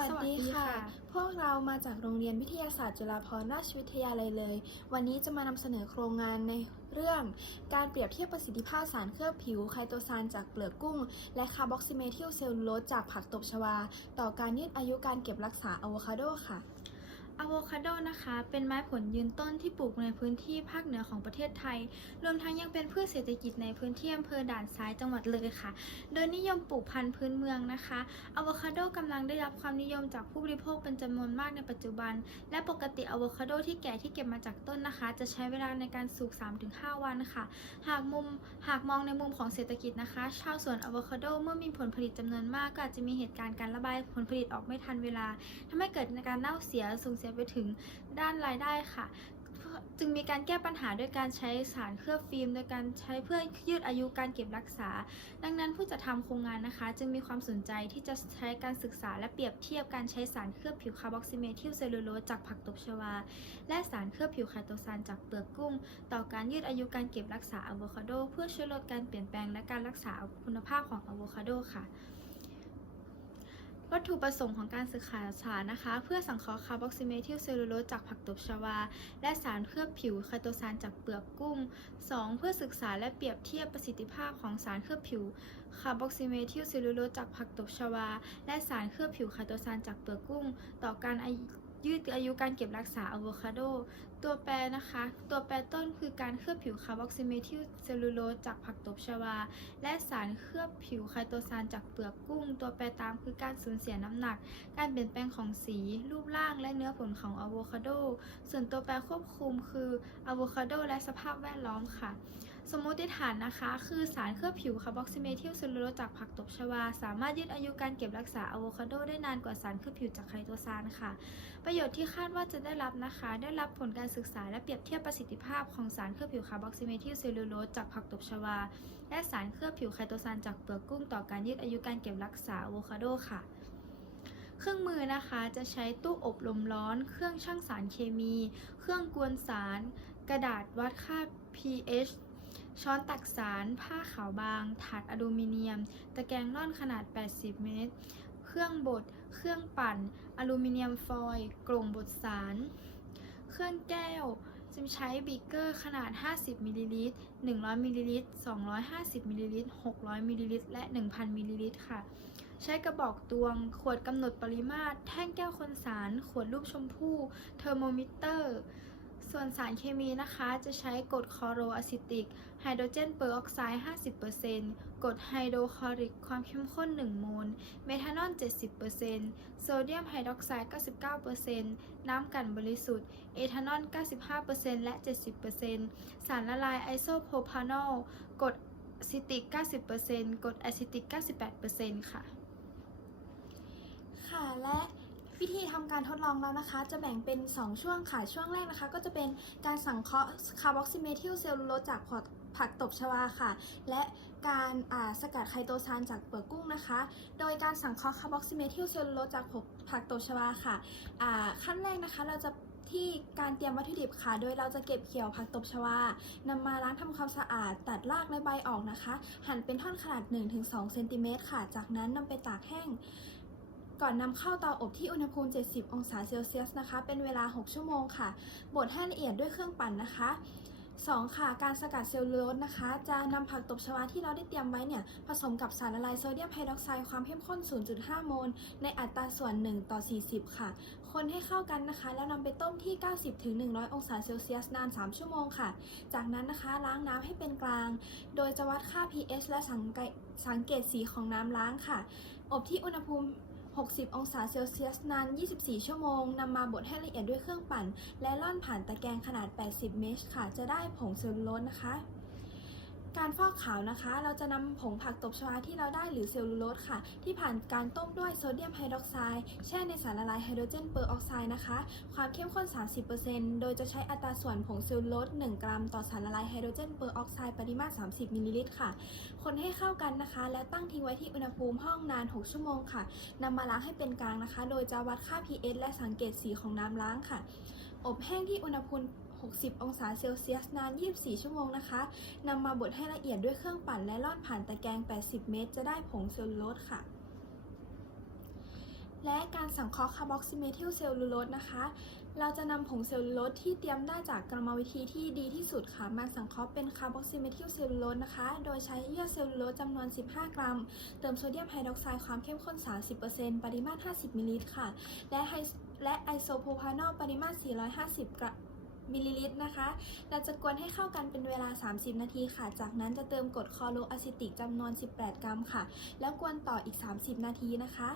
วัสดีค่ะสวัสดีค่ะ พวกเรามาจากโรงเรียนวิทยาศาสตร์จุฬาภรณราชวิทยาลัยเลย วันนี้จะมานำเสนอโครงงานในเรื่อง การเปรียบเทียบประสิทธิภาพสารเคลือบผิวไคโตซานจากเปลือกกุ้ง และคาร์บอกซิเมทิลเซลลูโลสจากผักตบชวา ต่อการยืดอายุการเก็บรักษาอะโวคาโดค่ะ อะโวคาโดนะคะ เป็นไม้ผลยืนต้นที่ปลูกในพื้นที่ภาคเหนือของประเทศไทย รวมทั้งยังเป็นพืชเศรษฐกิจในพื้นที่อำเภอด่านซ้ายจังหวัดเลยค่ะ โดยนิยมปลูกพันธุ์พื้นเมืองนะคะอะโวคาโดกำลังได้รับความนิยมจากผู้บริโภคเป็นจำนวนมากในปัจจุบัน และปกติอะโวคาโดที่แก่ที่เก็บมาจากต้นนะคะ จะใช้เวลาในการสุก 3-5 วันค่ะ หากมุมหากมองในมุมของเศรษฐกิจนะคะ ชาวสวนอะโวคาโดเมื่อมีผลผลิตจำนวนมากก็อาจจะมีเหตุการณ์การระบายผลผลิตออกไม่ทันเวลาทำให้เกิดการเน่าเสียส่งสียไปถึงด้านรายได้ค่ะ จึงมีการแก้ปัญหาด้วยการใช้สารเคลือบฟิล์มโดยการใช้เพื่อยืดอายุการเก็บรักษา ดังนั้นผู้จัดทำโครงงานนะคะ จึงมีความสนใจที่จะใช้การศึกษาและเปรียบเทียบการใช้สารเคลือบผิวคาร์บอกซิเมทิลเซลลูโลสจากผักตบชวา และสารเคลือบผิวไคโตซานจากเปลือกกุ้ง ต่อการยืดอายุการเก็บรักษาอะโวคาโด เพื่อช่วยลดการเปลี่ยนแปลงและการรักษาคุณภาพของอะโวคาโดค่ะ วัตถุประสงค์ของการศึกษาสารนะคะ เพื่อสังเคราะห์คาร์บอกซิเมทิลเซลลูโลสจากผักตบชวา และสารเคลือบผิวไคโตซานจากเปลือกกุ้ง 2. เพื่อศึกษาและเปรียบเทียบประสิทธิภาพของสารเคลือบผิวคาร์บอกซิเมทิลเซลลูโลสจากผักตบชวา และสารเคลือบผิวไคโตซานจากเปลือกกุ้ง ต่อการยืดอายุการเก็บรักษาอะโวคาโด ตัวแปรนะคะ ตัวแปรต้นคือการเคลือบผิวคาร์บอกซิเมทิลเซลลูโลสจากผักตบชวา และสารเคลือบผิวไคโตซานจากเปลือกกุ้ง ตัวแปรตามคือการสูญเสียน้ำหนัก การเปลี่ยนแปลงของสี รูปร่างและเนื้อผลของอะโวคาโด ส่วนตัวแปรควบคุมคืออะโวคาโดและสภาพแวดล้อมค่ะ สมมติฐานนะคะ คือสารเคลือบผิวคาร์บอกซิเมทิลซลลูโลสจากผักตบชวา สามารถยืดอายุการเก็บรักษาอะโวคาโดได้นานกว่าสารเคลือบผิวจากไคโตซานค่ะ ประโยชน์ที่คาดว่าจะได้รับนะคะ ได้รับผลการศึกษาและเปรียบเทียบประสิทธิภาพของสารเคลือบผิวคาร์บอกซิเมทิลซลลูโลสจากผักตบชวา และสารเคลือบผิวไคโตซานจากเปลือกกุ้งต่อการยืดอายุการเก็บรักษาอะโวคาโดค่ะเครื่องมือนะคะจะใช้ตู้อบลมร้อน เครื่องชั่งสารเคมี เครื่องกวนสาร กระดาษวัดค่า pH ช้อนตักสาร ผ้าขาวบาง ถาดอลูมิเนียม ตะแกรงร่อนขนาด 80 เมตร เครื่องบด เครื่องปั่น อลูมิเนียมฟอยล์กล่องบดสาร เครื่องแก้วจะใช้บีเกอร์ขนาด 50มิลลิลิตร 100มิลลิลิตร 250มิลลิลิตร 600มิลลิลิตร และ 1,000มิลลิลิตรค่ะ ใช้กระบอกตวง ขวดกำหนดปริมาตร แท่งแก้วคนสาร ขวดรูปชมพู่ เทอร์โมมิเตอร์ ส่วนสารเคมีนะคะจะใช้กรดคอโรอะซิติก ไฮโดรเจนเปอร์ออกไซด์ 50%กรดไฮโดรคลอริก ความเข้มข้น 1 โมล เมทานอล 70%โซเดียมไฮดรอกไซด์ 99%น้ำกันบริสุทธิ์ เอทานอล 95%และ 70%สารละลายไอโซโพรพานอล กรดซิติก 90%กรดอะซิติก 98%ค่ะ ค่ะและ วิธีทำการทดลองแล้วนะคะ จะแบ่งเป็น 2 ช่วงค่ะ ช่วงแรกนะคะ ก็จะเป็นการสังเคราะห์คาร์บอกซิเมทิลเซลลูโลสจากผักผักตบชวาค่ะ และการาสกัดไคโตซานจากเปลือกกุ้งนะคะ โดยการสังเคราะห์คาร์บอกซิเมทิลเซลลูโลสจากผักตบชวาค่ะขั้นแรกนะคะเราจะที่การเตรียมวัตถุดิบค่ะ โดยเราจะเก็บเกี่ยวผักตบชวานำมาล้างทำความสะอาด ตัดรากและใบออกนะคะ หั่นเป็นท่อนขนาด 1-2เซนติเมตรค่ะ จากนั้นนำไปตากแห้ง ก่อนนำเข้าเตาอบที่อุณหภูมิ 70 องศาเซลเซียสนะคะ เป็นเวลา 6 ชั่วโมงค่ะ บดให้ละเอียดด้วยเครื่องปั่นนะคะ 2 ค่ะ การสกัดเซลลูโลสนะคะ จะนำผักตบชวาที่เราได้เตรียมไว้เนี่ย ผสมกับสารละลายโซเดียมไฮดรอกไซด์ความเข้มข้น 0.5 โมล ในอัตราส่วน 1 ต่อ 40 ค่ะ คนให้เข้ากันนะคะ แล้วนำไปต้มที่ 90-100 องศาเซลเซียสนาน 3 ชั่วโมงค่ะ จากนั้นนะคะล้างน้ำให้เป็นกลาง โดยจะวัดค่า pH และสังเกตสังเกตสีของน้ำล้างค่ะ อบที่อุณหภูมิ 60 องศาเซลเซียสนาน 24 ชั่วโมง นำมาบดให้ละเอียดด้วยเครื่องปั่น และล่อนผ่านตะแกรงขนาด 80 เมชค่ะ จะได้ผงเซลลูโลสนะคะ การฟอกขาวนะคะ เราจะนำผงผักตบชวาที่เราได้หรือเซลลูโลสค่ะ ที่ผ่านการต้มด้วยโซเดียมไฮดรอกไซด์แช่ในสารละลายไฮโดรเจนเปอร์ออกไซด์นะคะ ความเข้มข้น 30%โดยจะใช้อัตราส่วนผงเซลลูโลส 1 กรัม ต่อสารละลายไฮโดรเจนเปอร์ออกไซด์ปริมาตร 30มิลลิลิตรค่ะ คนให้เข้ากันนะคะ แล้วตั้งทิ้งไว้ที่อุณหภูมิห้องนาน 6 ชั่วโมงค่ะนำมาล้างให้เป็นกลางนะคะ โดยจะวัดค่า pH และสังเกตสีของน้ำล้างค่ะ อบแห้งที่อุณหภูมิ 60 องศาเซลเซียสนาน 24 ชั่วโมงนะคะนำมาบดให้ละเอียดด้วยเครื่องปั่นและล่อนผ่านตะแกรง 80 เมตร จะได้ผงเซลลูโลสค่ะ และการสังเคราะห์คาร์บอกซิเมทิลเซลลูโลสนะคะ เราจะนำผงเซลลูโลสที่เตรียมได้จากกรรมวิธีที่ดีที่สุดค่ะมาสังเคราะห์เป็นคาร์บอกซิเมทิลเซลลูโลสนะคะ โดยใช้เยื่อเซลลูโลสจำนวน 15 กรัม เติมโซเดียมไฮดรอกไซด์ความเข้มข้น 30%ปริมาตร 50 มิลลิลิตรค่ะ และไฮและไอโซโพพานอลปริมาตร 450 กรัม มิลลิลิตรนะคะ เราจะกวนให้เข้ากันเป็นเวลา 30 นาทีค่ะ จากนั้นจะเติมกรดคอโลอะซิติกจำนวน 18 กรัมค่ะ แล้วกวนต่ออีก 30 นาทีนะคะ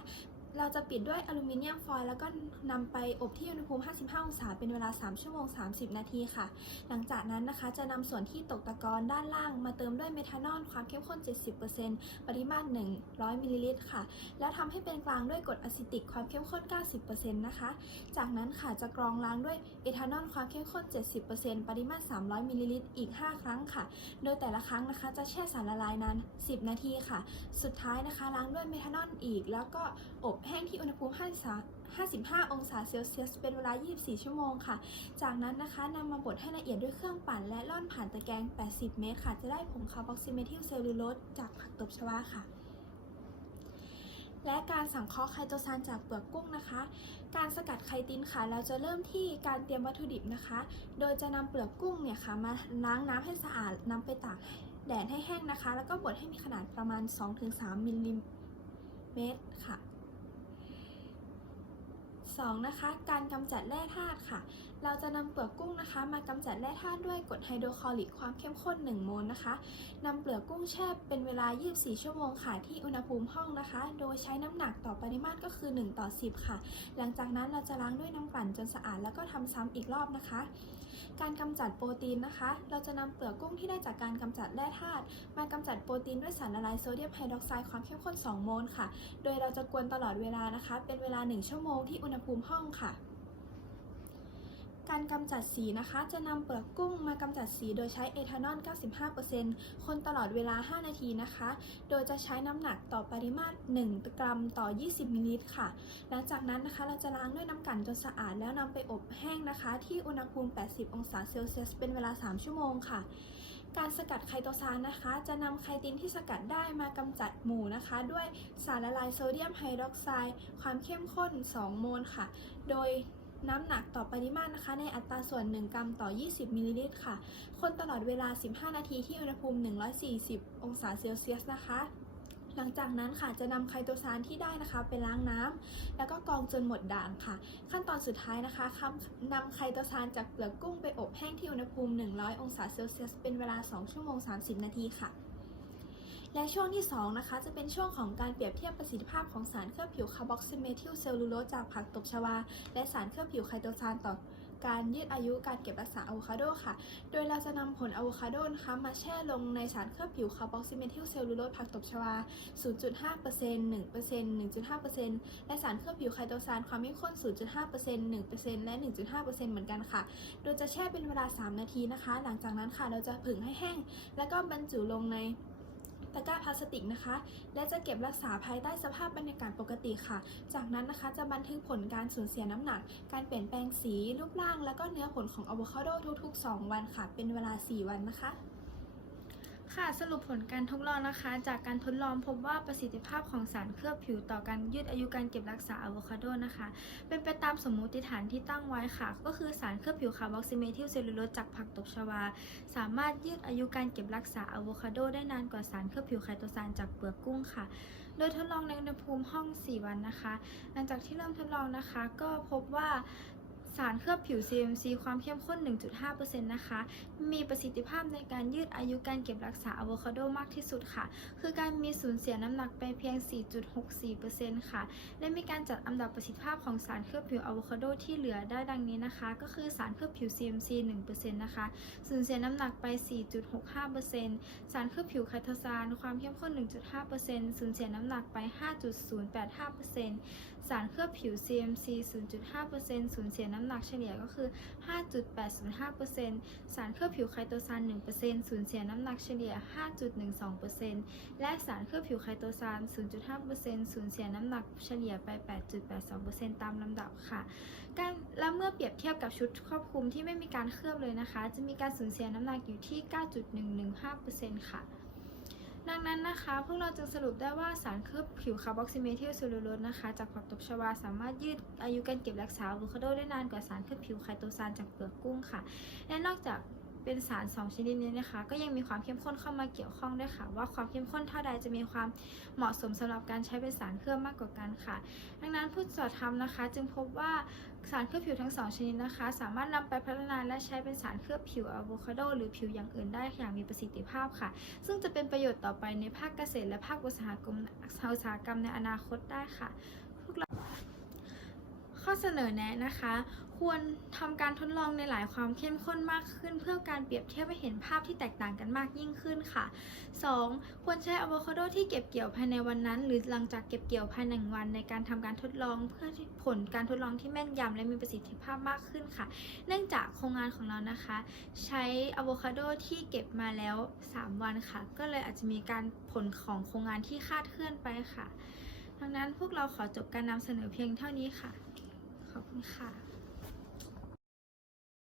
เราจะปิดด้วยอลูมิเนียมฟอยล์แล้วก็นำไปอบที่อุณหภูมิ 55 องศา เป็นเวลา 3 ชั่วโมง 30 นาทีค่ะ หลังจากนั้นนะคะจะนำส่วนที่ตกตะกอนด้านล่างมาเติมด้วยเมทานอลความเข้มข้น 70%ปริมาตร 100 มิลลิลิตรค่ะ แล้วทำให้เป็นกลางด้วยกรดอะซิติกความเข้มข้น 90%นะคะ จากนั้นค่ะจะกรองล้างด้วยเอทานอลความเข้มข้น 70%ปริมาตร 300 มิลลิลิตรอีก 5 ครั้งค่ะ โดยแต่ละครั้งนะคะจะแช่สารละลายนาน 10 นาทีค่ะ สุดท้ายนะคะล้างด้วยเมทานอลอีกแล้วก็อบแห้งที่อุณหภูมิ 55 องศาเซลเซียส เป็นเวลา 24 ชั่วโมงค่ะ จากนั้นนะคะนำมาบดให้ละเอียดด้วยเครื่องปั่นและล่อนผ่านตะแกรง 80 เมตรค่ะ จะได้ผงคาร์บอกซิเมทิลเซลลูโลสจากผักตบชวาค่ะและการสังเคราะห์ไคโตซานจากเปลือกกุ้งนะคะ การสกัดไคตินค่ะ เราจะเริ่มที่การเตรียมวัตถุดิบนะคะ โดยจะนำเปลือกกุ้งเนี่ยค่ะมาล้างน้ำให้สะอาดนำไปตากแดดให้แห้งนะคะ แล้วก็บดให้มีขนาดประมาณ 2-3มิลลิเมตรค่ะ 2. นะคะ การกำจัดแร่ธาตุค่ะเราจะนำเปลือกกุ้งนะคะ มากำจัดแร่ธาตุด้วยกรดไฮโดรคลอริกความเข้มข้น 1 โมลนะคะนำเปลือกกุ้งแช่เป็นเวลา 24 ชั่วโมงค่ะที่อุณหภูมิห้องนะคะ โดยใช้น้ำหนักต่อปริมาตรก็คือ 1 ต่อ 10 ค่ะ หลังจากนั้นเราจะล้างด้วยน้ำกลั่นจนสะอาดแล้วก็ทำซ้ำอีกรอบนะคะ การกำจัดโปรตีนนะคะ เราจะนำเปลือกกุ้งที่ได้จากการกำจัดแร่ธาตุมากำจัดโปรตีนด้วยสารละลายโซเดียมไฮดรอกไซด์ความเข้มข้น 2 โมลค่ะ โดยเราจะกวนตลอดเวลานะคะ เป็นเวลา 1 ชั่วโมงที่อุณหภูมิห้องค่ะ การกำจัดสีนะคะ จะนำเปลือกกุ้งมากำจัดสีโดยใช้เอทานอล 95%คนตลอดเวลา 5 นาทีนะคะ โดยจะใช้น้ำหนักต่อปริมาตร 1 กรัมต่อ 20 มิลลิลิตรค่ะ หลังจากนั้นนะคะเราจะล้างด้วยน้ำกลั่นจนสะอาด แล้วนำไปอบแห้งนะคะ ที่อุณหภูมิ 80 องศาเซลเซียส เป็นเวลา 3 ชั่วโมงค่ะการสกัดไคโตซานนะคะ จะนำไคตินที่สกัดได้มากำจัดหมู่นะคะ ด้วยสารละลายโซเดียมไฮดรอกไซด์ความเข้มข้น 2 โมลค่ะ โดย น้ำหนักต่อปริมาตรนะคะ ในอัตราส่วน 1 กรัมต่อ 20 มิลลิลิตรค่ะ คนตลอดเวลา 15 นาทีที่อุณหภูมิ 140 องศาเซลเซียสนะคะ หลังจากนั้นค่ะจะนำไคโตซานที่ได้นะคะไปล้างน้ำแล้วก็กรองจนหมดด่างค่ะ ขั้นตอนสุดท้ายนะคะคนำไคโตซานจากเปลือกกุ้งไปอบแห้งที่อุณหภูมิ 100 องศาเซลเซียสเป็นเวลา 2 ชั่วโมง 30 นาทีค่ะ และช่วงที่ 2 นะคะ จะเป็นช่วงของการเปรียบเทียบประสิทธิภาพของสารเคลือบผิวคาร์บอกซิเมทิลเซลลูโลสจากผักตบชวา และสารเคลือบผิวไคโตซานต่อการยืดอายุการเก็บรักษาอะโวคาโดค่ะ โดยเราจะนำผลอะโวคาโดนะคะมาแช่ลงในสารเคลือบผิวคาร์บอกซิเมทิลเซลลูโลสผักตบชวา 0.5% 1% 1.5%และสารเคลือบผิวไคโตซานความเข้มข้น 0.5% 1%และ 1.5%เหมือนกันค่ะ โดยจะแช่เป็นเวลา 3 นาทีนะคะ หลังจากนั้นค่ะเราจะผึ่งให้แห้ง แล้วก็บรรจุลงใน ตะกร้าพลาสติกนะคะ และจะเก็บรักษาภายใต้สภาพบรรยากาศปกติค่ะ จากนั้นนะคะจะบันทึกผลการสูญเสียน้ำหนัก การเปลี่ยนแปลงสีรูปร่าง และก็เนื้อผลของอะโวคาโดทุกๆ 2 วันค่ะ เป็นเวลา 4 วันนะคะ ค่ะสรุปผลการทดลองนะคะ จากการทดลองพบว่าประสิทธิภาพของสารเคลือบผิวต่อการยืดอายุการเก็บรักษาอะโวคาโดนะคะ เป็นไปตามสมมติฐานที่ตั้งไว้ค่ะ ก็คือสารเคลือบผิวคาร์บอกซิเมทิลเซลลูโลสจากผักตบชวา สามารถยืดอายุการเก็บรักษาอะโวคาโดได้นานกว่าสารเคลือบผิวไคโตซานจากเปลือกกุ้งค่ะ โดยทดลองในอุณหภูมิห้อง 4 วันนะคะ หลังจากที่เริ่มทดลองนะคะ ก็พบว่า สารเคลือบผิว CMC ความเข้มข้น 1.5%นะคะ มีประสิทธิภาพในการยืดอายุการเก็บรักษาอะโวคาโดมากที่สุดค่ะ คือการมีสูญเสียน้ำหนักไปเพียง 4.64%ค่ะ และมีการจัดอันดับประสิทธิภาพของสารเคลือบผิวอะโวคาโดที่เหลือได้ดังนี้นะคะ ก็คือสารเคลือบผิว CMC 1%นะคะ สูญเสียน้ำหนักไป 4.65%สารเคลือบผิวไคโตซานความเข้มข้น 1.5%สูญเสียน้ำหนักไป 5.085% สารเคลือบผิว CMC 0.5%สูญเสียน้ำหนักเฉลี่ยก็คือ 5.805%สารเคลือบผิวไคโตซาน1%สูญเสียน้ำหนักเฉลี่ย 5.12%และสารเคลือบผิวไคโตซาน 0.5%สูญเสียน้ำหนักเฉลี่ยไป 8.82%ตามลำดับค่ะ การและเมื่อเปรียบเทียบกับชุดครอบคลุมที่ไม่มีการเคลือบเลยนะคะ จะมีการสูญเสียน้ำหนักอยู่ที่ 9.115%ค่ะ ดังนั้นนะคะ พวกเราจึงสรุปได้ว่าสารเคลือบผิวคาร์บอกซิเมทิลซูลูโลสนะคะ จากผักตบชวาสามารถยืดอายุการเก็บรักษาอะโวคาโดได้นานกว่าสารเคลือบผิวไคโตซานจากเปลือกกุ้งค่ะ และนอกจาก เป็นสาร 2 ชนิดนี้นะคะ ก็ยังมีความเข้มข้นเข้ามาเกี่ยวข้องด้วยค่ะ ว่าความเข้มข้นเท่าใดจะมีความเหมาะสมสำหรับการใช้เป็นสารเคลือบมากกว่ากันค่ะ ดังนั้นผู้ตรวจทำนะคะ จึงพบว่าสารเคลือบผิวทั้งสองชนิดนะคะ สามารถนำไปพัฒนาและใช้เป็นสารเคลือบผิวอะโวคาโดหรือผิวอย่างอื่นได้อย่างมีประสิทธิภาพค่ะ ซึ่งจะเป็นประโยชน์ต่อไปในภาคเกษตรและภาคอุตสาหกรรมอุตสาหกรรมในอนาคตได้ค่ะ ข้อเสนอแนะนะคะ ควรทำการทดลองในหลายความเข้มข้นมากขึ้น เพื่อการเปรียบเทียบให้เห็นภาพที่แตกต่างกันมากยิ่งขึ้นค่ะ 2. ควรใช้อะโวคาโดที่เก็บเกี่ยวภายในวันนั้น หรือหลังจากเก็บเกี่ยวภายในหนึ่งวัน ในการทำการทดลองเพื่อผลการทดลองที่แม่นยำและมีประสิทธิภาพมากขึ้นค่ะ เนื่องจากโครงงานของเรานะคะ ใช้อะโวคาโดที่เก็บมาแล้ว 3 วันค่ะ ก็เลยอาจจะมีการผลของโครงงานที่คาดเคลื่อนไปค่ะดังนั้นพวกเราขอจบการนำเสนอเพียงเท่านี้ค่ะ ขอบคุณค่ะ